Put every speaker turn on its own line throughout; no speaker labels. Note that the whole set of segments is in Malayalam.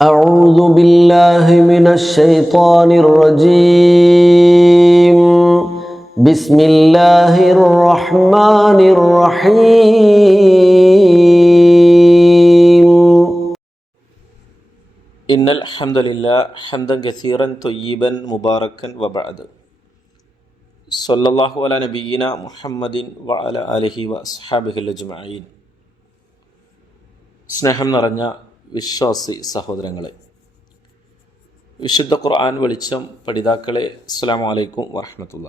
أعوذ بالله من الشيطان الرجيم بسم الله الرحمن الرحيم
إن الحمد لله حمدا كثيرا طيبا مباركا وبعد صلى الله على نبينا محمد وعلى آله وأصحابه الأجمعين സ്നേഹം നിറഞ്ഞ വിശ്വാസി സഹോദരങ്ങളെ വിശുദ്ധ ഖുർആൻ വെളിച്ചം പഠിതാക്കളെ അസ്സാം വലൈക്കും വറഹമത്തുള്ള.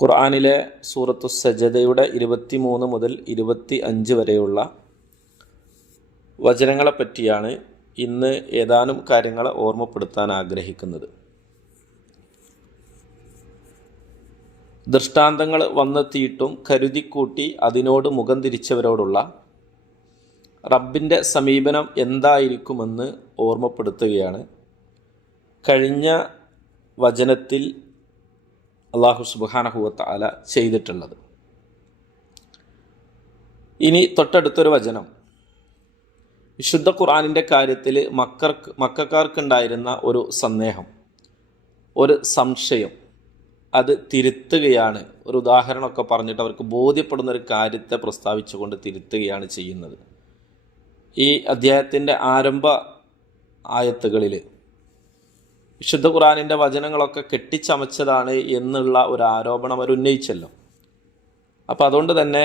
ഖുർആാനിലെ സൂറത്തു സജദയുടെ ഇരുപത്തി മൂന്ന് മുതൽ ഇരുപത്തി അഞ്ച് വരെയുള്ള വചനങ്ങളെ പറ്റിയാണ് ഇന്ന് ഏതാനും കാര്യങ്ങളെ ഓർമ്മപ്പെടുത്താൻ ആഗ്രഹിക്കുന്നത്. ദൃഷ്ടാന്തങ്ങൾ വന്നെത്തിയിട്ടും കരുതിക്കൂട്ടി അതിനോട് മുഖം തിരിച്ചവരോടുള്ള റബ്ബിന്റെ സമീപനം എന്തായിരിക്കുമെന്ന് ഓർമ്മപ്പെടുത്തുകയാണ്. കഴിഞ്ഞ വചനത്തിൽ അള്ളാഹു സുബാനഹുവത്ത് അല ചെയ്തിട്ടുള്ളത്. ഇനി തൊട്ടടുത്തൊരു വചനം. വിശുദ്ധ ഖുർആാനിന്റെ കാര്യത്തിൽ മക്കർക്ക് മക്കാർക്കുണ്ടായിരുന്ന ഒരു സന്ദേഹം ഒരു സംശയം. അത് തിരുത്തുകയാണ്. ഒരു ഉദാഹരണമൊക്കെ പറഞ്ഞിട്ട് അവർക്ക് ബോധ്യപ്പെടുന്ന ഒരു കാര്യത്തെ പ്രസ്താവിച്ചുകൊണ്ട് തിരുത്തുകയാണ് ചെയ്യുന്നത്. ഈ അദ്ദേഹത്തിന്റെ ആരംഭ ആയത്തുകളിൽ വിശുദ്ധ ഖുറാനിന്റെ വചനങ്ങളൊക്കെ കെട്ടിച്ചമച്ചതാണ് എന്നുള്ള ഒരു ആരോപണം അവർ ഉന്നയിച്ചല്ലോ. അപ്പം അതുകൊണ്ട് തന്നെ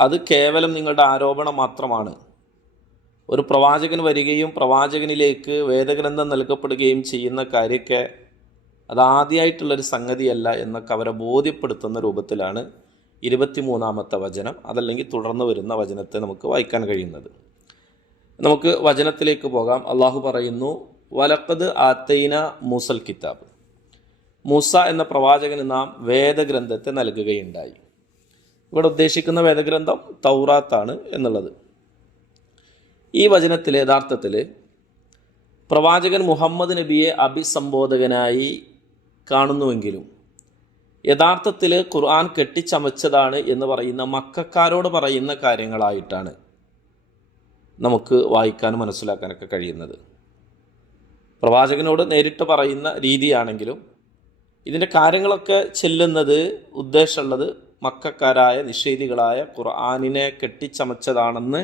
അത് കേവലം നിങ്ങളുടെ ആരോപണം മാത്രമാണ്. ഒരു പ്രവാചകൻ വരികയും പ്രവാചകനിലേക്ക് വേദഗ്രന്ഥം നൽകപ്പെടുകയും ചെയ്യുന്ന കാര്യമൊക്കെ അതാദ്യമായിട്ടുള്ളൊരു സംഗതിയല്ല എന്നൊക്കെ അവരെ ബോധ്യപ്പെടുത്തുന്ന രൂപത്തിലാണ് ഇരുപത്തിമൂന്നാമത്തെ വചനം അതല്ലെങ്കിൽ തുടർന്ന് വരുന്ന വചനത്തെ നമുക്ക് വായിക്കാൻ കഴിയുന്നത്. നമുക്ക് വചനത്തിലേക്ക് പോകാം. അള്ളാഹു പറയുന്നു വലക്കത് ആത്തൈന മൂസൽ കിതാബ്. മൂസ എന്ന പ്രവാചകന് നാം വേദഗ്രന്ഥത്തെ നൽകുകയുണ്ടായി. ഇവിടെ ഉദ്ദേശിക്കുന്ന വേദഗ്രന്ഥം തൗറാത്താണ് എന്നുള്ളത്. ഈ വചനത്തിൽ യഥാർത്ഥത്തിൽ പ്രവാചകൻ മുഹമ്മദ് നബിയെ അഭിസംബോധകനായി കാണുന്നുവെങ്കിലും യഥാർത്ഥത്തിൽ ഖുർആൻ കെട്ടിച്ചമച്ചതാണ് എന്ന് പറയുന്ന മക്കാരോട് പറയുന്ന കാര്യങ്ങളായിട്ടാണ് നമുക്ക് വായിക്കാനും മനസ്സിലാക്കാനൊക്കെ കഴിയുന്നത്. പ്രവാചകനോട് നേരിട്ട് പറയുന്ന രീതിയാണെങ്കിലും ഇതിന്റെ കാര്യങ്ങളൊക്കെ ചെല്ലുന്നത് ഉദ്ദേശമുള്ളത് മക്കാരായ നിഷേധികളായ ഖുർആാനിനെ കെട്ടിച്ചമച്ചതാണെന്ന്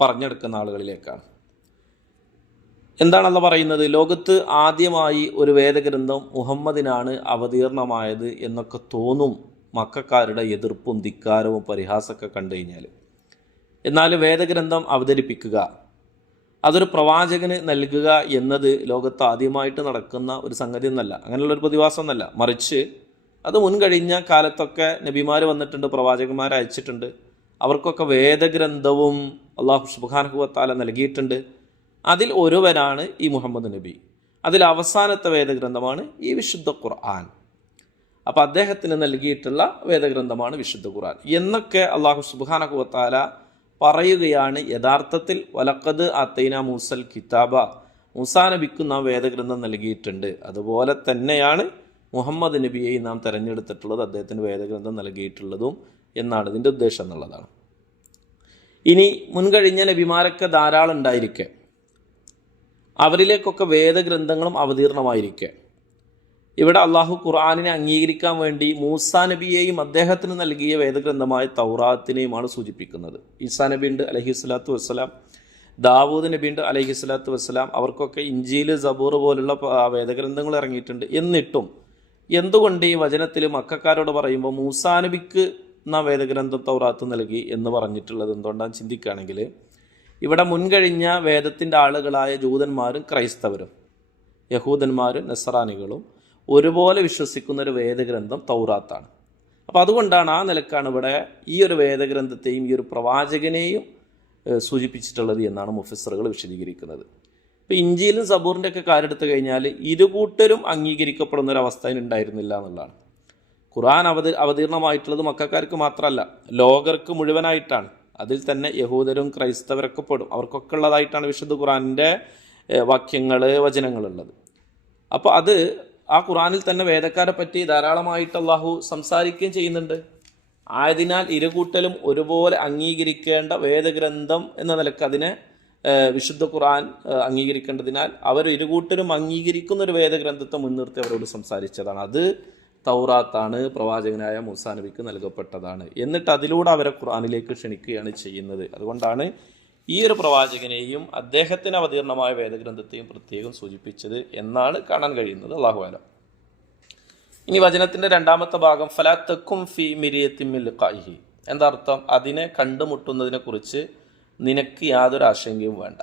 പറഞ്ഞെടുക്കുന്ന ആളുകളിലേക്കാണ്. എന്താണല്ല പറയുന്നത്? ലോകത്ത് ആദ്യമായി ഒരു വേദഗ്രന്ഥം മുഹമ്മദിനാണ് അവതീർണമായത് എന്നൊക്കെ തോന്നും മക്കാരുടെ എതിർപ്പും ധിക്കാരവും പരിഹാസമൊക്കെ കണ്ടു കഴിഞ്ഞാൽ എന്നാൽ വേദഗ്രന്ഥം അവതരിപ്പിക്കുക അതൊരു പ്രവാചകന് നൽകുക എന്നത് ലോകത്ത് ആദ്യമായിട്ട് നടക്കുന്ന ഒരു സംഗതി എന്നല്ല. അങ്ങനെയുള്ള ഒരു പ്രതിഭാസം എന്നല്ല. മറിച്ച് അത് മുൻകഴിഞ്ഞ കാലത്തൊക്കെ നബിമാർ വന്നിട്ടുണ്ട് പ്രവാചകന്മാർ അയച്ചിട്ടുണ്ട്. അവർക്കൊക്കെ വേദഗ്രന്ഥവും അള്ളാഹു സുബാനഹുവത്താല നൽകിയിട്ടുണ്ട്. അതിൽ ഒരുവനാണ് ഈ മുഹമ്മദ് നബി. അതിൽ അവസാനത്തെ വേദഗ്രന്ഥമാണ് ഈ വിശുദ്ധ ഖുർആൻ. അപ്പോൾ അദ്ദേഹത്തിന് നൽകിയിട്ടുള്ള വേദഗ്രന്ഥമാണ് വിശുദ്ധ ഖുർആൻ. എന്നൊക്കെ അള്ളാഹു സുബാനകുവത്താല പറയുകയാണ് യഥാർത്ഥത്തിൽ. വലക്കത് അത്തൈന മൂസൽ കിതാബ. മൂസാ നബിക്ക് നാം വേദഗ്രന്ഥം നൽകിയിട്ടുണ്ട്. അതുപോലെ തന്നെയാണ് മുഹമ്മദ് നബിയെയും നാം തിരഞ്ഞെടുത്തിട്ടുള്ളത് അദ്ദേഹത്തിന് വേദഗ്രന്ഥം നൽകിയിട്ടുള്ളതും എന്നാണ് ഇതിന്റെ ഉദ്ദേശം എന്നുള്ളതാണ്. ഇനി മുൻകഴിഞ്ഞ നബിമാരൊക്കെ ധാരാളം ഉണ്ടായിരിക്കെ. അവരിലേക്കൊക്കെ വേദഗ്രന്ഥങ്ങളും അവതീർണമായിരിക്കെ. ഇവിടെ അള്ളാഹു ഖുർആാനിനെ അംഗീകരിക്കാൻ വേണ്ടി മൂസാ നബിയെയും അദ്ദേഹത്തിന് നൽകിയ വേദഗ്രന്ഥമായ തൗറാത്തിനെയുമാണ് സൂചിപ്പിക്കുന്നത്. ഈസാ നബി ഉണ്ട് അലഹി സ്വലാത്തു വസ്സലാം ദാവൂദ് നബി ഉണ്ട് അലഹി സ്വലാത്തു വസ്സലാം അവർക്കൊക്കെ ഇഞ്ചിയിൽ സബൂർ പോലുള്ള വേദഗ്രന്ഥങ്ങൾ ഇറങ്ങിയിട്ടുണ്ട്. എന്നിട്ടും എന്തുകൊണ്ട് ഈ വചനത്തിൽ മക്കാരോട് പറയുമ്പോൾ മൂസാ നബിക്ക് നാം വേദഗ്രന്ഥം തൗറാത്ത് നൽകി എന്ന് പറഞ്ഞിട്ടുള്ളത് എന്തുകൊണ്ടാണ് ചിന്തിക്കുകയാണെങ്കിൽ ഇവിടെ മുൻകഴിഞ്ഞ വേദത്തിന്റെ ആളുകളായ ജൂതന്മാരും ക്രൈസ്തവരും യഹൂദന്മാരും നസറാനികളും ഒരുപോലെ വിശ്വസിക്കുന്ന ഒരു വേദഗ്രന്ഥം തൗറാത്താണ്. അപ്പോൾ അതുകൊണ്ടാണ് ആ നിലക്കാണ് ഇവിടെ ഈ ഒരു വേദഗ്രന്ഥത്തെയും ഈ ഒരു പ്രവാചകനെയും സൂചിപ്പിച്ചിട്ടുള്ളത് എന്നാണ് മുഫസറുകൾ വിശദീകരിക്കുന്നത്. ഇപ്പോൾ ഇഞ്ചിയിലും സബൂറിന്റെ ഒക്കെ കാര്യം എടുത്തു കഴിഞ്ഞാൽ ഇരുകൂട്ടരും അംഗീകരിക്കപ്പെടുന്ന ഒരു അവസ്ഥ ഉണ്ടായിരുന്നില്ല എന്നുള്ളതാണ്. ഖുർആൻ അവതി അവതീർണമായിട്ടുള്ളത് മക്കാർക്ക് മാത്രമല്ല ലോകർക്ക് മുഴുവനായിട്ടാണ്. അതിൽ തന്നെ യഹൂദരും ക്രൈസ്തവരൊക്കെ പെടും അവർക്കൊക്കെ ഉള്ളതായിട്ടാണ് വിശുദ്ധ ഖുറാനിന്റെ വാക്യങ്ങൾ വചനങ്ങളുള്ളത്. അപ്പോൾ അത് ആ ഖുറാനിൽ തന്നെ വേദക്കാരെ പറ്റി ധാരാളമായിട്ട് അള്ളാഹു സംസാരിക്കുകയും ചെയ്യുന്നുണ്ട്. ആയതിനാൽ ഇരുകൂട്ടലും ഒരുപോലെ അംഗീകരിക്കേണ്ട വേദഗ്രന്ഥം എന്ന നിലയ്ക്ക് അതിനെ വിശുദ്ധ ഖുറാൻ അംഗീകരിക്കേണ്ടതിനാൽ അവർ ഇരുകൂട്ടരും അംഗീകരിക്കുന്ന ഒരു വേദഗ്രന്ഥത്തെ മുൻനിർത്തി അവരോട് സംസാരിച്ചതാണ്. അത് തൗറാത്താണ് പ്രവാചകനായ മൂസാ നബിക്ക് നൽകപ്പെട്ടതാണ്. എന്നിട്ട് അതിലൂടെ അവരെ ഖുർആനിലേക്ക് ക്ഷണിക്കുകയാണ് ചെയ്യുന്നത്. അതുകൊണ്ടാണ് ഈ ഒരു പ്രവാചകനെയും അദ്ദേഹത്തിന് അവതീർണമായ വേദഗ്രന്ഥത്തെയും പ്രത്യേകം സൂചിപ്പിച്ചത് എന്നാണ് കാണാൻ കഴിയുന്നത്. അള്ളാഹുവാല ഇനി വചനത്തിന്റെ രണ്ടാമത്തെ ഭാഗം ഫലാത്തക്കും ഫി മിരിയത്തിമിൽ കാഹി എന്താർത്ഥം അതിനെ കണ്ടുമുട്ടുന്നതിനെ കുറിച്ച് നിനക്ക് യാതൊരു ആശങ്കയും വേണ്ട.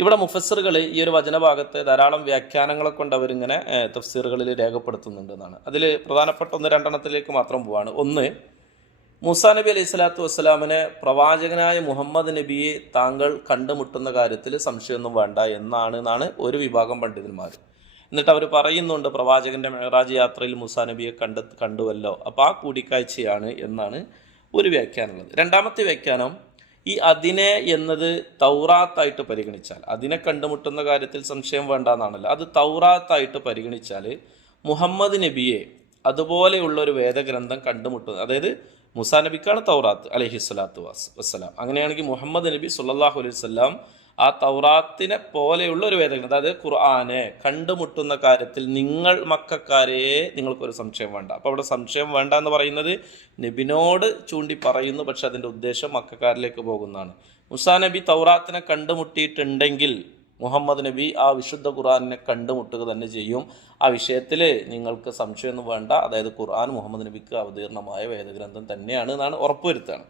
ഇവിടെ മുഫസറുകൾ ഈ ഒരു വചനഭാഗത്ത് ധാരാളം വ്യാഖ്യാനങ്ങളെ കൊണ്ട് അവരിങ്ങനെ തഫ്സീറുകളിൽ രേഖപ്പെടുത്തുന്നുണ്ട് എന്നാണ് അതിൽ പ്രധാനപ്പെട്ട ഒന്ന് രണ്ടെണ്ണത്തിലേക്ക് മാത്രം പോവാണ്. ഒന്ന് മൂസാ നബി അലൈഹി സ്വലാത്തു വസ്സലാമിനെ പ്രവാചകനായ മുഹമ്മദ് നബിയെ താങ്കൾ കണ്ടുമുട്ടുന്ന കാര്യത്തിൽ സംശയമൊന്നും വേണ്ട എന്നാണ് എന്നാണ് ഒരു വിഭാഗം പണ്ഡിതന്മാർ എന്നിട്ട് അവർ പറയുന്നുണ്ട് പ്രവാചകന്റെ മെഹറാജ് യാത്രയിൽ മൂസാ നബിയെ കണ്ട് കണ്ടുവല്ലോ. അപ്പോൾ ആ കൂടിക്കാഴ്ചയാണ് എന്നാണ് ഒരു വ്യാഖ്യാനമുള്ളത് രണ്ടാമത്തെ വ്യാഖ്യാനം ഈ അതിനെ എന്നത് തൗറാത്തായിട്ട് പരിഗണിച്ചാൽ അതിനെ കണ്ടുമുട്ടുന്ന കാര്യത്തിൽ സംശയം വേണ്ട എന്നാണല്ലോ അത് തൗറാത്തായിട്ട് പരിഗണിച്ചാൽ മുഹമ്മദ് നബിയെ അതുപോലെയുള്ള ഒരു വേദഗ്രന്ഥം കണ്ടുമുട്ടുന്നത് അതായത് മുസാ നബിക്കാണ് തൗറാത്ത് അലഹി സ്വലാത്തു വസ് വസ്സലാം. അങ്ങനെയാണെങ്കിൽ മുഹമ്മദ് നബി സുല്ലാഹു അലൈഹി സ്വല്ലാം ആ തൗറാത്തിനെ പോലെയുള്ള ഒരു വേദഗ്രന്ഥം അതായത് ഖുർആാനെ കണ്ടുമുട്ടുന്ന കാര്യത്തിൽ നിങ്ങൾ മക്കാരെ നിങ്ങൾക്കൊരു സംശയം വേണ്ട. അപ്പോൾ അവിടെ സംശയം വേണ്ട എന്ന് പറയുന്നത് നബിനോട് ചൂണ്ടി പറയുന്നു പക്ഷെ അതിന്റെ ഉദ്ദേശം മക്കാരിലേക്ക് പോകുന്നതാണ്. മുസാ നബി തൗറാത്തിനെ കണ്ടുമുട്ടിയിട്ടുണ്ടെങ്കിൽ മുഹമ്മദ് നബി ആ വിശുദ്ധ ഖുർആാനിനെ കണ്ടുമുട്ടുക തന്നെ ചെയ്യും. ആ വിഷയത്തിൽ നിങ്ങൾക്ക് സംശയമൊന്നും വേണ്ട. അതായത് ഖുർആൻ മുഹമ്മദ് നബിക്ക് അവതീർണമായ വേദഗ്രന്ഥം തന്നെയാണ് എന്നാണ് ഉറപ്പുവരുത്താണ്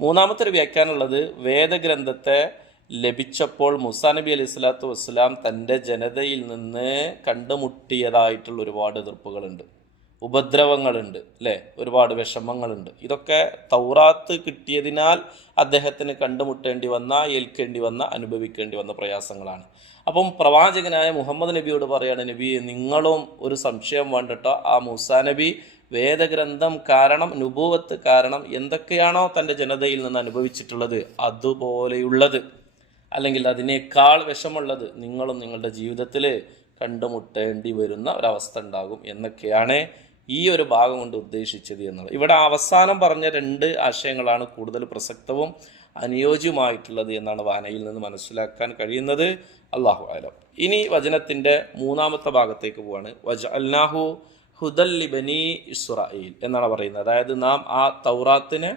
മൂന്നാമത്തെ ഒരു വ്യാഖ്യാനമുള്ളത് വേദഗ്രന്ഥത്തെ ലഭിച്ചപ്പോൾ മുസാ നബി അലൈഹി സ്വലാത്തു വസ്സലാം തന്റെ ജനതയിൽ നിന്ന് കണ്ടുമുട്ടിയതായിട്ടുള്ള ഒരുപാട് എതിർപ്പുകളുണ്ട്. ഉപദ്രവങ്ങളുണ്ട് അല്ലേ? ഒരുപാട് വിഷമങ്ങളുണ്ട്. ഇതൊക്കെ തൗറാത്ത് കിട്ടിയതിനാൽ അദ്ദേഹത്തിന് കണ്ടുമുട്ടേണ്ടി വന്ന ഏൽക്കേണ്ടി വന്ന അനുഭവിക്കേണ്ടി വന്ന പ്രയാസങ്ങളാണ്. അപ്പം പ്രവാചകനായ മുഹമ്മദ് നബിയോട് പറയാണ് നബി നിങ്ങളും ഒരു സംശയം വേണ്ടിട്ടോ. ആ മൂസാ നബി വേദഗ്രന്ഥം കാരണം നുഭൂവത്ത് കാരണം എന്തൊക്കെയാണോ തന്റെ ജനതയിൽ നിന്ന് അനുഭവിച്ചിട്ടുള്ളത് അതുപോലെയുള്ളത്. അല്ലെങ്കിൽ അതിനേക്കാൾ വിഷമുള്ളത് നിങ്ങളും നിങ്ങളുടെ ജീവിതത്തിൽ കണ്ടുമുട്ടേണ്ടി വരുന്ന ഒരവസ്ഥ ഉണ്ടാകും എന്നൊക്കെയാണ് ഈ ഒരു ഭാഗം കൊണ്ട് ഉദ്ദേശിച്ചത് എന്നുള്ളത്. ഇവിടെ അവസാനം പറഞ്ഞ രണ്ട് ആശയങ്ങളാണ് കൂടുതൽ പ്രസക്തവും അനുയോജ്യമായിട്ടുള്ളത് എന്നാണ് വാനയിൽ നിന്ന് മനസ്സിലാക്കാൻ കഴിയുന്നത്. അള്ളാഹു ആലം ഇനി വചനത്തിന്റെ മൂന്നാമത്തെ ഭാഗത്തേക്ക് പോവാണ്. വജ അൽനാഹു ഹുദല്ലി ബനി ഇസ്രായേൽ എന്നാണ് പറയുന്നത്. അതായത് നാം ആ തൗറാത്തിനെ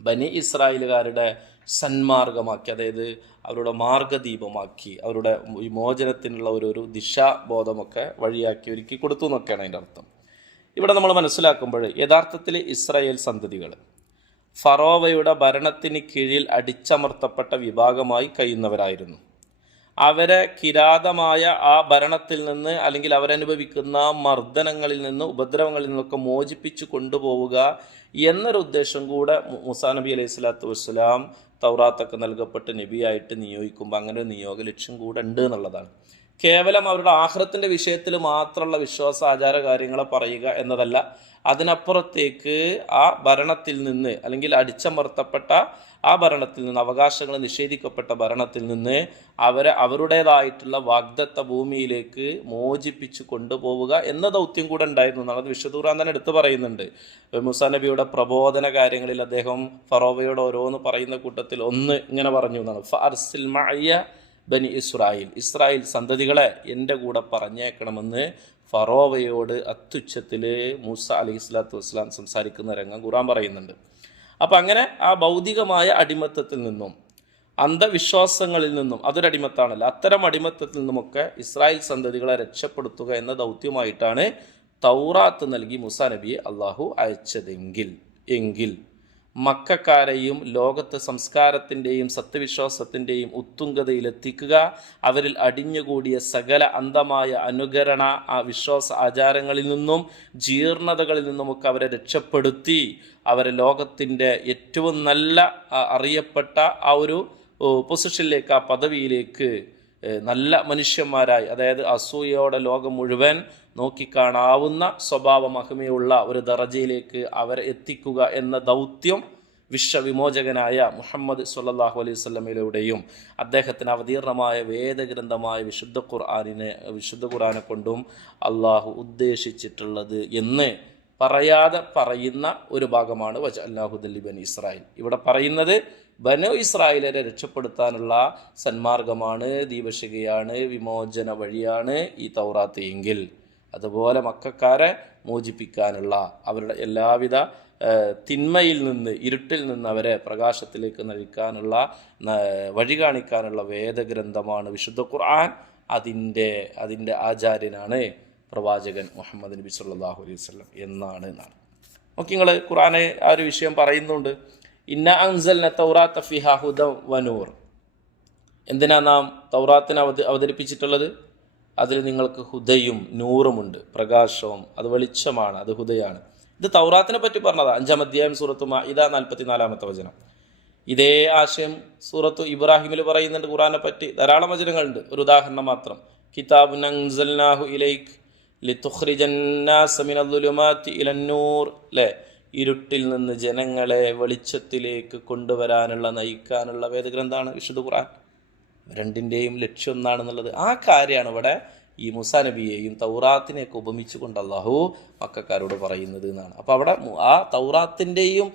ബനി ഇസ്രായേലുകാരുടെ സന്മാർഗമാക്കി അതായത് അവരുടെ മാർഗദീപമാക്കി അവരുടെ വിമോചനത്തിനുള്ള ഒരു ഒരു ദിശാബോധമൊക്കെ വഴിയാക്കി ഒരുക്കി കൊടുത്തു എന്നൊക്കെയാണ് അതിന്റെ അർത്ഥം. ഇവിടെ നമ്മൾ മനസ്സിലാക്കുമ്പോൾ യഥാർത്ഥത്തിൽ ഇസ്രായേൽ സന്തതികൾ ഫറോവയുടെ ഭരണത്തിന് കീഴിൽ അടിച്ചമർത്തപ്പെട്ട വിഭാഗമായി കഴിയുന്നവരായിരുന്നു. അവരെ കിരാതമായ ആ ഭരണത്തിൽ നിന്ന് അല്ലെങ്കിൽ അവരനുഭവിക്കുന്ന മർദ്ദനങ്ങളിൽ നിന്ന് ഉപദ്രവങ്ങളിൽ നിന്നൊക്കെ മോചിപ്പിച്ചു കൊണ്ടുപോവുക എന്നൊരു ഉദ്ദേശം കൂടെ മുസാ നബി അലൈഹി സ്വലാത്തു വസ്സലാം തൗറാത്തൊക്കെ നൽകപ്പെട്ട് നബിയായിട്ട് നിയോഗിക്കുമ്പോൾ അങ്ങനെ ഒരു നിയോഗ ലക്ഷ്യം കൂടെ ഉണ്ട് എന്നുള്ളതാണ്. കേവലം അവരുടെ ആഹ്റത്തിന്റെ വിഷയത്തിൽ മാത്രമുള്ള വിശ്വാസ ആചാര കാര്യങ്ങളെ പറയുക എന്നതല്ല. അതിനപ്പുറത്തേക്ക് ആ ഭരണത്തിൽ നിന്ന് അല്ലെങ്കിൽ അടിച്ചമർത്തപ്പെട്ട ആ ഭരണത്തിൽ നിന്ന് അവകാശങ്ങൾ നിഷേധിക്കപ്പെട്ട ഭരണത്തിൽ നിന്ന് അവരെ അവരുടേതായിട്ടുള്ള വാഗ്ദത്ത ഭൂമിയിലേക്ക് മോചിപ്പിച്ചു കൊണ്ടുപോവുക എന്ന ദൗത്യം കൂടെ ഉണ്ടായിരുന്നു. എന്നാണ് വിശ്വദൂറാൻ തന്നെ എടുത്തു പറയുന്നുണ്ട്. മുസാ നബിയുടെ പ്രബോധന കാര്യങ്ങളിൽ അദ്ദേഹം ഫറോവയോട് ഓരോന്ന് പറയുന്ന കൂട്ടത്തിൽ ഒന്ന് ഇങ്ങനെ പറഞ്ഞു എന്നാണ്. ഫർസിൽ മഴയ ബനി ഇസ്രായേൽ. ഇസ്രായേൽ സന്തതികളെ എന്റെ കൂടെ പറഞ്ഞേക്കണമെന്ന് ഫറോവയോട് അത്യുച്ചത്തിൽ മൂസ അലൈഹി സ്വലാത്തു വസ്സലാം സംസാരിക്കുന്ന രംഗം ഖുറാൻ പറയുന്നുണ്ട്. അപ്പം അങ്ങനെ ആ ഭൗതികമായ അടിമത്തത്തിൽ നിന്നും അന്ധവിശ്വാസങ്ങളിൽ നിന്നും അതൊരു അടിമത്താണല്ലോ അത്തരം അടിമത്തത്തിൽ നിന്നുമൊക്കെ ഇസ്രായേൽ സന്തതികളെ രക്ഷപ്പെടുത്തുക എന്ന ദൗത്യമായിട്ടാണ് തൗറാത്ത് നൽകി മുസാ നബിയെ അള്ളാഹു അയച്ചതെങ്കിൽ എങ്കിൽ. മക്കാരെയും ലോകത്തെ സംസ്കാരത്തിന്റെയും സത്യവിശ്വാസത്തിന്റെയും ഉത്തുംഗതയിലെത്തിക്കുക. അവരിൽ അടിഞ്ഞുകൂടിയ സകല അന്ധമായ അനുകരണ ആ വിശ്വാസ ആചാരങ്ങളിൽ നിന്നും ജീർണതകളിൽ നിന്നുമൊക്കെ അവരെ രക്ഷപ്പെടുത്തി. അവരെ ലോകത്തിന്റെ ഏറ്റവും നല്ല അറിയപ്പെട്ട ആ ഒരു പൊസിഷനിലേക്ക് ആ പദവിയിലേക്ക് നല്ല മനുഷ്യന്മാരായി അതായത് അസൂയയോടെ ലോകം മുഴുവൻ നോക്കിക്കാണാവുന്ന സ്വഭാവ മഹിമയുള്ള ഒരു ദറജയിലേക്ക് അവരെ എത്തിക്കുക എന്ന ദൗത്യം വിശ്വവിമോചകനായ മുഹമ്മദ് സുല്ലാഹു അലൈഹി സ്വലമയിലൂടെയും അദ്ദേഹത്തിന് അവതീർണമായ വേദഗ്രന്ഥമായ വിശുദ്ധ ഖുർആാനിനെ വിശുദ്ധ ഖുർആാനെ കൊണ്ടും അള്ളാഹു ഉദ്ദേശിച്ചിട്ടുള്ളത് എന്ന് പറയാതെ പറയുന്ന ഒരു ഭാഗമാണ് വജ അല്ലാഹുദല്ലി ബൻ ഇസ്രായേൽ. ഇവിടെ പറയുന്നത് ബനു ഇസ്രായേലരെ രക്ഷപ്പെടുത്താനുള്ള സന്മാർഗമാണ് ദീപശികയാണ് വിമോചന വഴിയാണ് ഈ തൗറാത്ത് എങ്കിൽ. അതുപോലെ മക്കാരെ മോചിപ്പിക്കാനുള്ള അവരുടെ എല്ലാവിധ തിന്മയിൽ നിന്ന് ഇരുട്ടിൽ നിന്ന് അവരെ പ്രകാശത്തിലേക്ക് നയിക്കാനുള്ള വഴി കാണിക്കാനുള്ള വേദഗ്രന്ഥമാണ് വിശുദ്ധ ഖുർആൻ. അതിന്റെ അതിന്റെ ആചാര്യനാണ് പ്രവാചകൻ മുഹമ്മദ് നബി സല്ലല്ലാഹു അലൈഹി വസല്ലം എന്നാണ് എന്നാണ് ഓക്കെ നിങ്ങൾ ഖുർആനെ ആ ഒരു വിഷയം പറയുന്നുണ്ട്. ഇന്ന അൻസൽന തൗറാത്ത ഫിഹ ഹുദ വനൂർ എന്തിനാ നാം തൗറാത്തിനെ അവതരിപ്പിച്ചിട്ടുള്ളത്? അതിൽ നിങ്ങൾക്ക് ഹുദയും നൂറുമുണ്ട്. പ്രകാശവും അത് വെളിച്ചമാണ് അത് ഹുദയാണ്. ഇത് തൗറാത്തിനെ പറ്റി പറഞ്ഞതാ. അഞ്ചാം അധ്യായം സൂറത്ത് ഇതാ നാൽപ്പത്തിനാലാമത്തെ വചനം. ഇതേ ആശയം സൂറത്തു ഇബ്രാഹിമിൽ പറയുന്നുണ്ട് ഖുറാനെ പറ്റി. ധാരാളം വചനങ്ങളുണ്ട്. ഒരു ഉദാഹരണം മാത്രം. കിതാബ് ഇരുട്ടിൽ നിന്ന് ജനങ്ങളെ വെളിച്ചത്തിലേക്ക് കൊണ്ടുവരാനുള്ള നയിക്കാനുള്ള വേദഗ്രന്ഥാണ് വിശുദ്ധ ഖുർആൻ. രണ്ടിന്റെയും ലക്ഷ്യം ഒന്നാണെന്നുള്ളത് ആ കാര്യമാണ് ഇവിടെ ഈ മുസാ നബിയെയും തൗറാത്തിനെയൊക്കെ ഉപമിച്ചുകൊണ്ട് അള്ളാഹു മക്കാരോട് പറയുന്നത് എന്നാണ്. അപ്പോൾ അവിടെ ആ തൗറാത്തിന്റെയും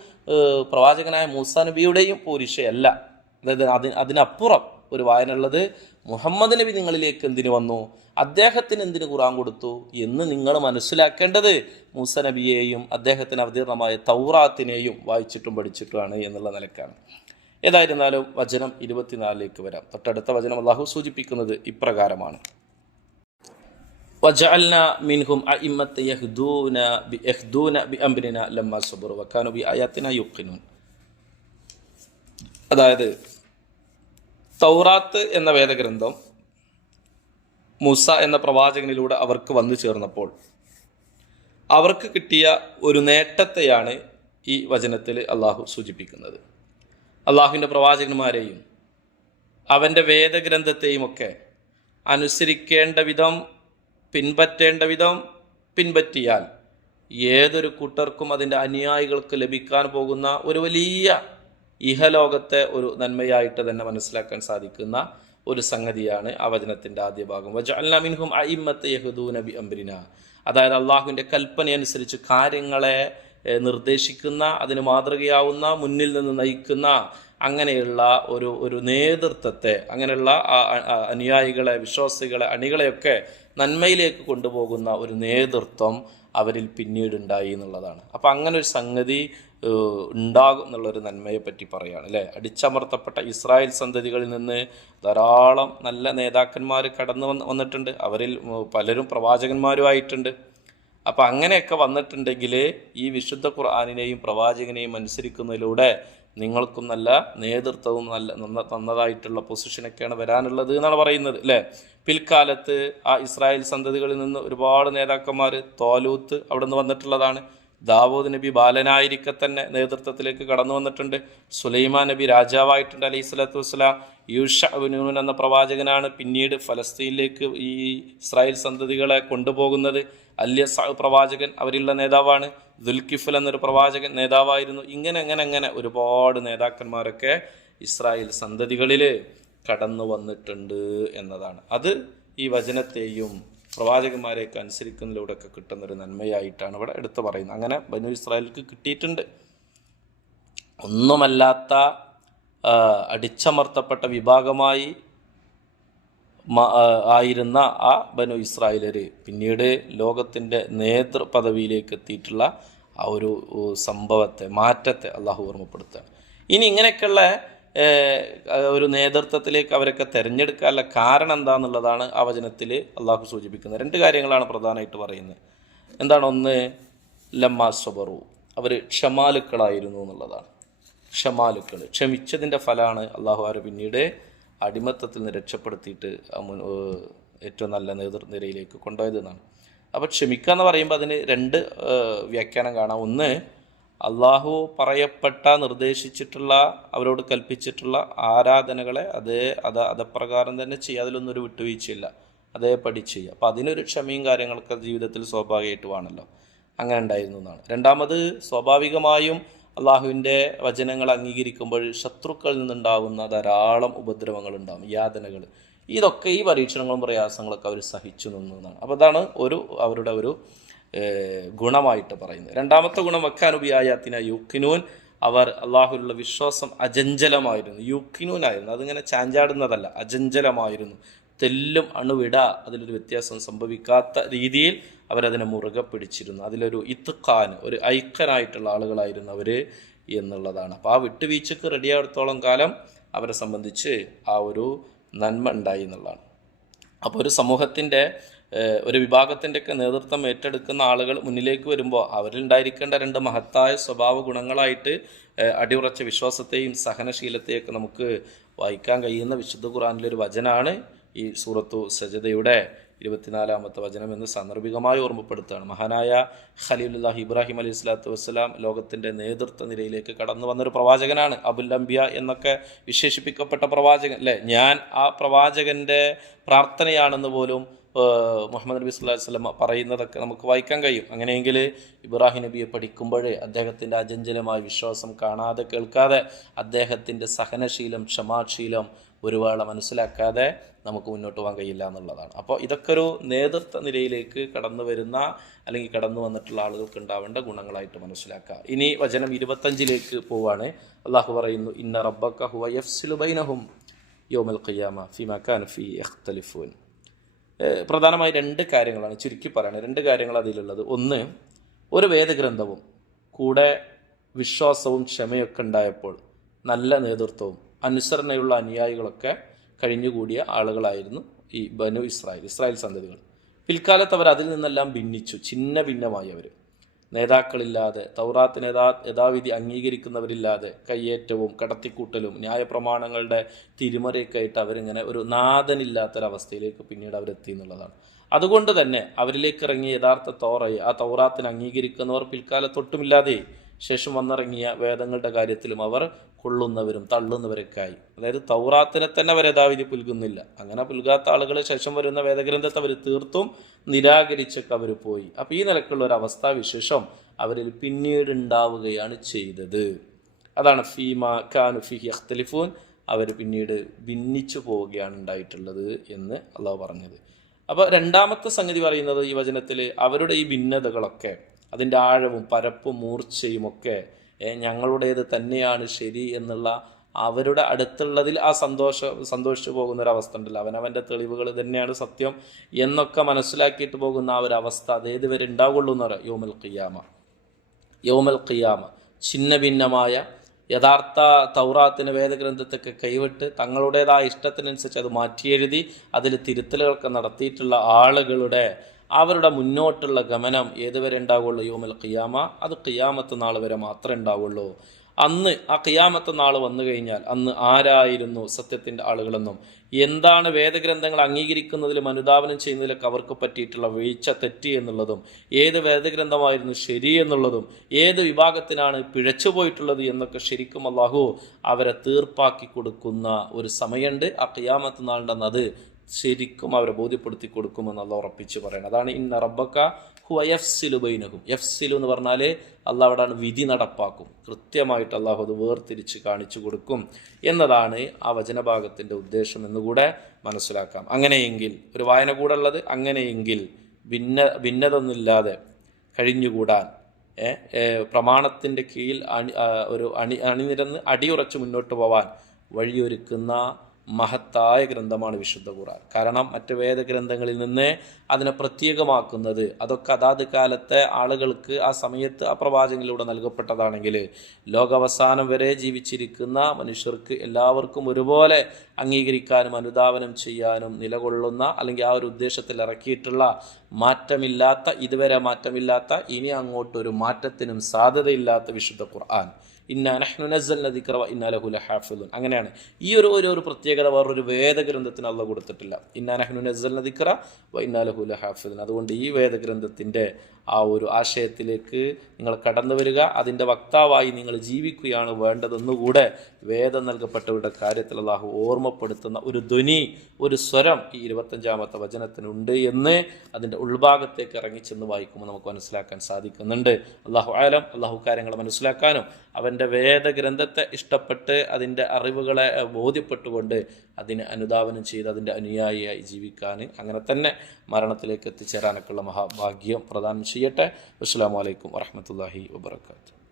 പ്രവാചകനായ മൂസാ നബിയുടെയും പോരിഷയല്ല. അതായത് അതിന് അതിനപ്പുറം ഒരു വായന ഉള്ളത് മുഹമ്മദ് നബി നിങ്ങളിലേക്ക് എന്തിനു വന്നു? അദ്ദേഹത്തിന് എന്തിനു ഖുറാൻ കൊടുത്തു? എന്ന് നിങ്ങൾ മനസ്സിലാക്കേണ്ടത് മൂസ നബിയെയും അദ്ദേഹത്തിന് അവതീർണമായ തൗറാത്തിനെയും വായിച്ചിട്ടും പഠിച്ചിട്ടുമാണ് എന്നുള്ള നിലക്കാണ്. ഏതായിരുന്നാലും വചനം ഇരുപത്തിനാലിലേക്ക് വരാം. തൊട്ടടുത്ത വചനം അള്ളാഹു സൂചിപ്പിക്കുന്നത് ഇപ്രകാരമാണ്. വജഅൽന മിൻഹും അഇമ്മത്ത് യഹ്ദൂന ബി യഹ്ദൂന ലമ്മ സബറു വക്കാനു യുഖിനൂൻ. അതായത് തൗറാത്ത് എന്ന വേദഗ്രന്ഥം മൂസ എന്ന പ്രവാചകനിലൂടെ അവർക്ക് വന്നു ചേർന്നപ്പോൾ അവർക്ക് കിട്ടിയ ഒരു നേട്ടത്തെയാണ് ഈ വചനത്തിൽ അള്ളാഹു സൂചിപ്പിക്കുന്നത്. അള്ളാഹുവിന്റെ പ്രവാചകന്മാരെയും അവന്റെ വേദഗ്രന്ഥത്തെയും ഒക്കെ അനുസരിക്കേണ്ട വിധം പിൻപറ്റേണ്ട വിധം പിൻപറ്റിയാൽ ഏതൊരു കൂട്ടർക്കും അതിന്റെ അനുയായികൾക്ക് ലഭിക്കാൻ പോകുന്ന ഒരു വലിയ ഇഹലോകത്തെ ഒരു നന്മയായിട്ട് തന്നെ മനസ്സിലാക്കാൻ സാധിക്കുന്ന ഒരു സംഗതിയാണ് ആ വചനത്തിന്റെ ആദ്യ ഭാഗം. വജഅൽനാ മിൻഹും അയിമത്ത് യഹുദൂ നബി അംരിന. അതായത് അള്ളാഹുവിന്റെ കൽപ്പനയനുസരിച്ച് കാര്യങ്ങളെ ഏഹ്, നിർദ്ദേശിക്കുന്ന അതിന് മാതൃകയാവുന്ന മുന്നിൽ നിന്ന് നയിക്കുന്ന അങ്ങനെയുള്ള ഒരു ഒരു നേതൃത്വത്തെ അങ്ങനെയുള്ള അനുയായികളെ വിശ്വാസികളെ അണികളെയൊക്കെ നന്മയിലേക്ക് കൊണ്ടുപോകുന്ന ഒരു നേതൃത്വം അവരിൽ പിന്നീട് ഉണ്ടായി എന്നുള്ളതാണ്. അപ്പം അങ്ങനെ ഒരു സംഗതി ഉണ്ടാകും എന്നുള്ളൊരു നന്മയെ പറ്റി പറയുകയാണ് അല്ലേ? അടിച്ചമർത്തപ്പെട്ട ഇസ്രായേൽ സന്തതികളിൽ നിന്ന് ധാരാളം നല്ല നേതാക്കന്മാർ കടന്നു വന്നിട്ടുണ്ട്. അവരിൽ പലരും പ്രവാചകന്മാരുമായിട്ടുണ്ട്. അപ്പം അങ്ങനെയൊക്കെ വന്നിട്ടുണ്ടെങ്കിൽ ഈ വിശുദ്ധ ഖുർആാനിനെയും പ്രവാചകനെയും അനുസരിക്കുന്നതിലൂടെ നിങ്ങൾക്കും നല്ല നേതൃത്വവും നല്ല നന്ന നന്നതായിട്ടുള്ള പൊസിഷനൊക്കെയാണ് വരാനുള്ളത് എന്നാണ് പറയുന്നത് അല്ലേ? പിൽക്കാലത്ത് ആ ഇസ്രായേൽ സന്തതികളിൽ നിന്ന് ഒരുപാട് നേതാക്കന്മാർ തോലൂത്ത് അവിടെ നിന്ന് വന്നിട്ടുള്ളതാണ്. ദാവൂദ് നബി ബാലനായിരിക്കെ തന്നെ നേതൃത്വത്തിലേക്ക് കടന്നു വന്നിട്ടുണ്ട്. സുലൈമാൻ നബി രാജാവായിട്ടുണ്ട് അലൈഹി സ്വലാത്തു വസ്സലാം. യൂഷ നൂൻ എന്ന പ്രവാചകനാണ് പിന്നീട് ഫലസ്തീനിലേക്ക് ഈ ഇസ്രായേൽ സന്തതികളെ കൊണ്ടുപോകുന്നത്. അല്യ പ്രവാചകൻ അവരിലുള്ള നേതാവാണ്. ദുൽക്കിഫൽ എന്നൊരു പ്രവാചകൻ നേതാവായിരുന്നു. ഇങ്ങനെ അങ്ങനെ അങ്ങനെ ഒരുപാട് നേതാക്കന്മാരൊക്കെ ഇസ്രായേൽ സന്തതികളിൽ കടന്നു വന്നിട്ടുണ്ട് എന്നതാണ്. അത് ഈ വചനത്തെയും പ്രവാചകന്മാരെയൊക്കെ അനുസരിക്കുന്നതിലൂടെയൊക്കെ കിട്ടുന്നൊരു നന്മയായിട്ടാണ് ഇവിടെ എടുത്തു പറയുന്നത്. അങ്ങനെ ബനു ഇസ്രായേൽക്ക് കിട്ടിയിട്ടുണ്ട്. ഒന്നുമല്ലാത്ത അടിച്ചമർത്തപ്പെട്ട വിഭാഗമായി ആയിരുന്ന ആ ബനു ഇസ്രായേലര് പിന്നീട് ലോകത്തിന്റെ നേതൃ പദവിയിലേക്ക് എത്തിയിട്ടുള്ള ആ ഒരു സംഭവത്തെ മാറ്റത്തെ അള്ളാഹു ഓർമ്മപ്പെടുത്തുകയാണ്. ഇനി ഇങ്ങനെയൊക്കെയുള്ള ഒരു നേതൃത്വത്തിലേക്ക് അവരൊക്കെ തിരഞ്ഞെടുക്കാനുള്ള കാരണം എന്താണെന്നുള്ളതാണ് ആ വചനത്തിൽ അള്ളാഹു സൂചിപ്പിക്കുന്നത്. രണ്ട് കാര്യങ്ങളാണ് പ്രധാനമായിട്ട് പറയുന്നത്. എന്താണ് ഒന്ന് ലമ്മാ സ്വബറു അവർ ക്ഷമാലുക്കളായിരുന്നു എന്നുള്ളതാണ്. ക്ഷമാലുക്കൾ ക്ഷമിച്ചതിന്റെ ഫലമാണ് അള്ളാഹു ആരെ പിന്നീട് അടിമത്തത്തിൽ നിന്ന് രക്ഷപ്പെടുത്തിയിട്ട് ഏറ്റവും നല്ല നേതൃനിരയിലേക്ക് കൊണ്ടുപോയത് എന്നാണ്. അപ്പോൾ ക്ഷമിക്കുക എന്ന് പറയുമ്പോൾ അതിന് രണ്ട് വ്യാഖ്യാനം കാണാം. ഒന്ന് അള്ളാഹു പറയപ്പെട്ട നിർദ്ദേശിച്ചിട്ടുള്ള അവരോട് കൽപ്പിച്ചിട്ടുള്ള ആരാധനകളെ അതേ അത് അതപ്രകാരം തന്നെ ചെയ്യുക. അതിലൊന്നും ഒരു വിട്ടുവീഴ്ചയില്ല അതേപടി ചെയ്യുക. അപ്പോൾ അതിനൊരു ക്ഷമയും കാര്യങ്ങളൊക്കെ ജീവിതത്തിൽ സ്വാഭാവികമായിട്ട് വേണമല്ലോ അങ്ങനെ ഉണ്ടായിരുന്നു എന്നാണ്. രണ്ടാമത് സ്വാഭാവികമായും അള്ളാഹുവിന്റെ വചനങ്ങൾ അംഗീകരിക്കുമ്പോൾ ശത്രുക്കളിൽ നിന്നുണ്ടാകുന്ന ധാരാളം ഉപദ്രവങ്ങൾ ഉണ്ടാകും യാതനകൾ. ഇതൊക്കെ ഈ പരീക്ഷണങ്ങളും പ്രയാസങ്ങളൊക്കെ അവർ സഹിച്ചു നിന്നു എന്നാണ്. അപ്പോൾ അതാണ് ഒരു അവരുടെ ഒരു ഗുണമായിട്ട് പറയുന്നത്. രണ്ടാമത്തെ ഗുണം വക്കാനുബിയായത്തിന യുക്കിനൂൻ അവർ അള്ളാഹുലുള്ള വിശ്വാസം അജഞ്ചലമായിരുന്നു യുക്കിനൂനായിരുന്നു അതിങ്ങനെ ചാഞ്ചാടുന്നതല്ല അജഞ്ചലമായിരുന്നു തെല്ലും അണുവിട. അതിലൊരു വ്യത്യാസം സംഭവിക്കാത്ത രീതിയിൽ അവരതിനെ മുറുകെ പിടിച്ചിരുന്നു. അതിലൊരു ഇത്തുഖാൻ ഒരു ഐക്യനായിട്ടുള്ള ആളുകളായിരുന്നു അവർ എന്നുള്ളതാണ്. അപ്പോൾ ആ വിട്ടുവീഴ്ചക്ക് റെഡിയാകത്തോളം കാലം അവരെ സംബന്ധിച്ച് ആ ഒരു നന്മ ഉണ്ടായി എന്നുള്ളതാണ്. അപ്പോൾ ഒരു സമൂഹത്തിന്റെ ഒരു വിഭാഗത്തിന്റെയൊക്കെ നേതൃത്വം ഏറ്റെടുക്കുന്ന ആളുകൾ മുന്നിലേക്ക് വരുമ്പോൾ അവരിൽ ഉണ്ടായിരിക്കേണ്ട രണ്ട് മഹത്തായ സ്വഭാവ ഗുണങ്ങളായിട്ട് അടിയുറച്ച വിശ്വാസത്തെയും സഹനശീലത്തെയൊക്കെ നമുക്ക് വായിക്കാൻ കഴിയുന്ന വിശുദ്ധ ഖുറാനിലൊരു വചനാണ് ഈ സൂറത്തു സജദയുടെ ഇരുപത്തിനാലാമത്തെ വചനം എന്ന് സാന്ദർഭികമായി ഓർമ്മപ്പെടുത്തുകയാണ്. മഹാനായ ഖലീലുല്ലാഹി ഇബ്രാഹിം അലൈഹി സ്വലാത്തു വസ്സലാം ലോകത്തിന്റെ നേതൃത്വ നിരയിലേക്ക് കടന്നു വന്നൊരു പ്രവാചകനാണ്. അബുൽ അംബിയ എന്നൊക്കെ വിശേഷിപ്പിക്കപ്പെട്ട പ്രവാചകൻ. അല്ലേ? ഞാൻ ആ പ്രവാചകന്റെ പ്രാർത്ഥനയാണെന്ന് പോലും മുഹമ്മദ് നബി സ്വല്ലാ വസല്ലം പറയുന്നതൊക്കെ നമുക്ക് വായിക്കാൻ കഴിയും. അങ്ങനെയെങ്കിൽ ഇബ്രാഹിം നബിയെ പഠിക്കുമ്പോഴേ അദ്ദേഹത്തിന്റെ അജഞ്ചലമായ വിശ്വാസം കാണാതെ കേൾക്കാതെ അദ്ദേഹത്തിന്റെ സഹനശീലം ക്ഷമാശീലം ഒരു വേള മനസ്സിലാക്കാതെ നമുക്ക് മുന്നോട്ട് പോകാൻ കഴിയില്ല എന്നുള്ളതാണ്. അപ്പോൾ ഇതൊക്കെ ഒരു നേതൃത്വ നിലയിലേക്ക് കടന്നു വരുന്ന അല്ലെങ്കിൽ കടന്നു വന്നിട്ടുള്ള ആളുകൾക്ക് ഉണ്ടാവേണ്ട ഗുണങ്ങളായിട്ട് മനസ്സിലാക്കുക ഇനി വചനം ഇരുപത്തഞ്ചിലേക്ക് പോവാണ്. അള്ളാഹു പറയുന്നു ഇന്ന റബ്ബക്ക യോമൽ ഖിയാമ ഫിമ കാൻ ഫി യഖ്തലിഫൂൻ. പ്രധാനമായി രണ്ട് കാര്യങ്ങളാണ് ചുരുക്കി പറയുന്നത് രണ്ട് കാര്യങ്ങൾ അതിലുള്ളത്. ഒന്ന് ഒരു വേദഗ്രന്ഥവും കൂടെ വിശ്വാസവും ക്ഷമയൊക്കെ ഉണ്ടായപ്പോൾ നല്ല നേതൃത്വവും അനുസരണയുള്ള അനുയായികളൊക്കെ കഴിഞ്ഞുകൂടിയ ആളുകളായിരുന്നു ഈ ബനു ഇസ്രായേൽ ഇസ്രായേൽ സന്തതികൾ. പിൽക്കാലത്ത് അവർ അതിൽ നിന്നെല്ലാം ഭിന്നിച്ചു ഛിന്ന അവർ നേതാക്കളില്ലാതെ തൗറാത്തിന് യഥാ യഥാവിധി അംഗീകരിക്കുന്നവരില്ലാതെ കയ്യേറ്റവും കടത്തിക്കൂട്ടലും ന്യായപ്രമാണങ്ങളുടെ തിരിമറിയൊക്കെ ആയിട്ട് അവരിങ്ങനെ ഒരു നാഥനില്ലാത്തൊരവസ്ഥയിലേക്ക് പിന്നീട് അവരെത്തി എന്നുള്ളതാണ്. അതുകൊണ്ട് തന്നെ അവരിലേക്ക് ഇറങ്ങിയ യഥാർത്ഥ തോറയെ ആ തൗറാത്തിന് അംഗീകരിക്കുന്നവർ പിൽക്കാലത്തൊട്ടുമില്ലാതെ ശേഷം വന്നിറങ്ങിയ വേദങ്ങളുടെ കാര്യത്തിലും അവർ കൊള്ളുന്നവരും തള്ളുന്നവരൊക്കെ ആയി അതായത് തൗറാത്തിനെ തന്നെ അവർ യഥാവിധി പുൽകുന്നില്ല. അങ്ങനെ പുൽകാത്ത ആളുകൾ ശേഷം വരുന്ന വേദഗ്രന്ഥത്തെ അവർ തീർത്തും നിരാകരിച്ചൊക്കെ അവർ പോയി. അപ്പോൾ ഈ നിലക്കുള്ള ഒരു അവസ്ഥാവിശേഷം അവരിൽ പിന്നീട് ഉണ്ടാവുകയാണ് ചെയ്തത്. അതാണ് ഫീമ ഖാനു ഫിഹി അഖ്തലിഫൂൻ അവർ പിന്നീട് ഭിന്നിച്ചു പോവുകയാണ് ഉണ്ടായിട്ടുള്ളത് എന്ന് അള്ളാഹു പറഞ്ഞത്. അപ്പോൾ രണ്ടാമത്തെ സംഗതി പറയുന്നത് ഈ വചനത്തിൽ അവരുടെ ഈ ഭിന്നതകളൊക്കെ അതിന്റെ ആഴവും പരപ്പും മൂർച്ചയും ഒക്കെ ഞങ്ങളുടേത് തന്നെയാണ് ശരി എന്നുള്ള അവരുടെ അടുത്തുള്ളതിൽ ആ സന്തോഷ സന്തോഷിച്ചു പോകുന്ന ഒരു അവസ്ഥ ഉണ്ടല്ലോ. അവനവന്റെ തെളിവുകൾ തന്നെയാണ് സത്യം എന്നൊക്കെ മനസ്സിലാക്കിയിട്ട് പോകുന്ന ആ ഒരു അവസ്ഥ അതേത് വരെ ഉണ്ടാവുള്ളൂ എന്ന് പറയാം. യോമൽ ഖിയാമ. യോമൽ ഖിയാമ. ഛിന്ന ഭിന്നമായ യഥാർത്ഥ തൗറാത്തിന് വേദഗ്രന്ഥത്തൊക്കെ കൈവിട്ട് തങ്ങളുടേതായ ഇഷ്ടത്തിനനുസരിച്ച് അത് മാറ്റിയെഴുതി അതിൽ തിരുത്തലുകളൊക്കെ നടത്തിയിട്ടുള്ള ആളുകളുടെ അവരുടെ മുന്നോട്ടുള്ള ഗമനം ഏതുവരെ ഉണ്ടാവുള്ളൂ? യോമൽ ഖിയാമ. അത് ഖിയാമത്ത് നാൾ വരെ മാത്രമേ ഉണ്ടാവുള്ളൂ. അന്ന് ആ ഖിയാമത്ത് നാൾ വന്നു കഴിഞ്ഞാൽ അന്ന് ആരായിരുന്നു സത്യത്തിന്റെ ആളുകളെന്നും എന്താണ് വേദഗ്രന്ഥങ്ങൾ അംഗീകരിക്കുന്നതിലും അനുദാപനം ചെയ്യുന്നതിലൊക്കെ അവർക്ക് പറ്റിയിട്ടുള്ള വീഴ്ച തെറ്റി എന്നുള്ളതും ഏത് വേദഗ്രന്ഥമായിരുന്നു ശരി എന്നുള്ളതും ഏത് വിഭാഗത്തിനാണ് പിഴച്ചു പോയിട്ടുള്ളത് എന്നൊക്കെ ശരിക്കും അള്ളാഹു അവരെ തീർപ്പാക്കി കൊടുക്കുന്ന ഒരു സമയമുണ്ട്. ആ ഖിയാമത്ത് നാളുണ്ടെന്നത് ശരിക്കും അവരെ ബോധ്യപ്പെടുത്തി കൊടുക്കുമെന്ന് അള്ളാഹ് ഉറപ്പിച്ച് പറയണം. അതാണ് ഇന്ന റബ്ബക്ക ഹു എഫ്സിലു ബൈനകും എഫ്സിലു എന്ന് പറഞ്ഞാൽ അള്ളാഹ് അവിടെയാണ് വിധി നടപ്പാക്കും. കൃത്യമായിട്ട് അള്ളാഹു അത് വേർതിരിച്ച് കാണിച്ചു കൊടുക്കും എന്നതാണ് ആ വചനഭാഗത്തിന്റെ ഉദ്ദേശം എന്നുകൂടെ മനസ്സിലാക്കാം. അങ്ങനെയെങ്കിൽ ഒരു വായന കൂടെ ഉള്ളത് അങ്ങനെയെങ്കിൽ ഭിന്ന ഭിന്നതൊന്നുമില്ലാതെ കഴിഞ്ഞുകൂടാൻ പ്രമാണത്തിന്റെ കീഴിൽ അണി ഒരു അണി അണിനിരന്ന് അടിയുറച്ച് മുന്നോട്ട് പോവാൻ വഴിയൊരുക്കുന്ന മഹത്തായ ഗ്രന്ഥമാണ് വിശുദ്ധ ഖുറാൻ കാരണം മറ്റ് വേദഗ്രന്ഥങ്ങളിൽ നിന്ന് അതിനെ പ്രത്യേകമാക്കുന്നത് അതൊക്കെ അതാത് കാലത്തെ ആളുകൾക്ക് ആ സമയത്ത് ആ പ്രവാചകനിലൂടെ നൽകപ്പെട്ടതാണെങ്കിൽ ലോകാവസാനം വരെ ജീവിച്ചിരിക്കുന്ന മനുഷ്യർക്ക് എല്ലാവർക്കും ഒരുപോലെ അംഗീകരിക്കാനും അനുധാവനം ചെയ്യാനും നിലകൊള്ളുന്ന അല്ലെങ്കിൽ ആ ഒരു ഉദ്ദേശത്തിൽ ഇറക്കിയിട്ടുള്ള മാറ്റമില്ലാത്ത ഇതുവരെ മാറ്റമില്ലാത്ത ഇനി അങ്ങോട്ടൊരു മാറ്റത്തിനും സാധ്യതയില്ലാത്ത വിശുദ്ധ ഖുർആൻ. ഇന്ന നഹ്നു നസ്സൽന ദിക്റ വ ഇന്നാ ലഹു ലഹാഫിദുൻ. അങ്ങനെയാണ്. ഈ ഒരു ഒരു ഒരു പ്രത്യേകത വേറൊരു വേദഗ്രന്ഥത്തിന് അള്ള കൊടുത്തിട്ടില്ല. ഇന്ന നഹ്നു നസ്സൽന ദിക്റ വ ഇന്നാ ലഹു ലഹാഫിദുൻ. അതുകൊണ്ട് ഈ വേദഗ്രന്ഥത്തിന്റെ ആ ഒരു ആശയത്തിലേക്ക് നിങ്ങൾ കടന്നു വരിക. അതിന്റെ വക്താവായി നിങ്ങൾ ജീവിക്കുകയാണ് വേണ്ടതെന്നുകൂടെ വേദം നൽകപ്പെട്ടവരുടെ കാര്യത്തിൽ അള്ളാഹു ഓർമ്മപ്പെടുത്തുന്ന ഒരു ധ്വനി ഒരു സ്വരം ഈ ഇരുപത്തഞ്ചാമത്തെ വചനത്തിനുണ്ട് എന്ന് അതിന്റെ ഉൾഭാഗത്തേക്ക് ഇറങ്ങിച്ചെന്ന് വായിക്കുമ്പോൾ നമുക്ക് മനസ്സിലാക്കാൻ സാധിക്കുന്നുണ്ട്. അള്ളാഹു ആലം. അള്ളാഹു കാര്യങ്ങൾ മനസ്സിലാക്കാനും അവന്റെ വേദഗ്രന്ഥത്തെ ഇഷ്ടപ്പെട്ട് അതിന്റെ അറിവുകളെ ബോധ്യപ്പെട്ടുകൊണ്ട് അതിന് അനുധാവനം ചെയ്ത് അതിന്റെ അനുയായിയായി ജീവിക്കാൻ അങ്ങനെ തന്നെ മരണത്തിലേക്ക് എത്തിച്ചേരാനൊക്കെയുള്ള മഹാഭാഗ്യം പ്രദാനം ചെയ്യട്ടെ. അസ്സാം വലൈക്കും വറഹമത്തല്ലാഹി വാബർക്കാത്തു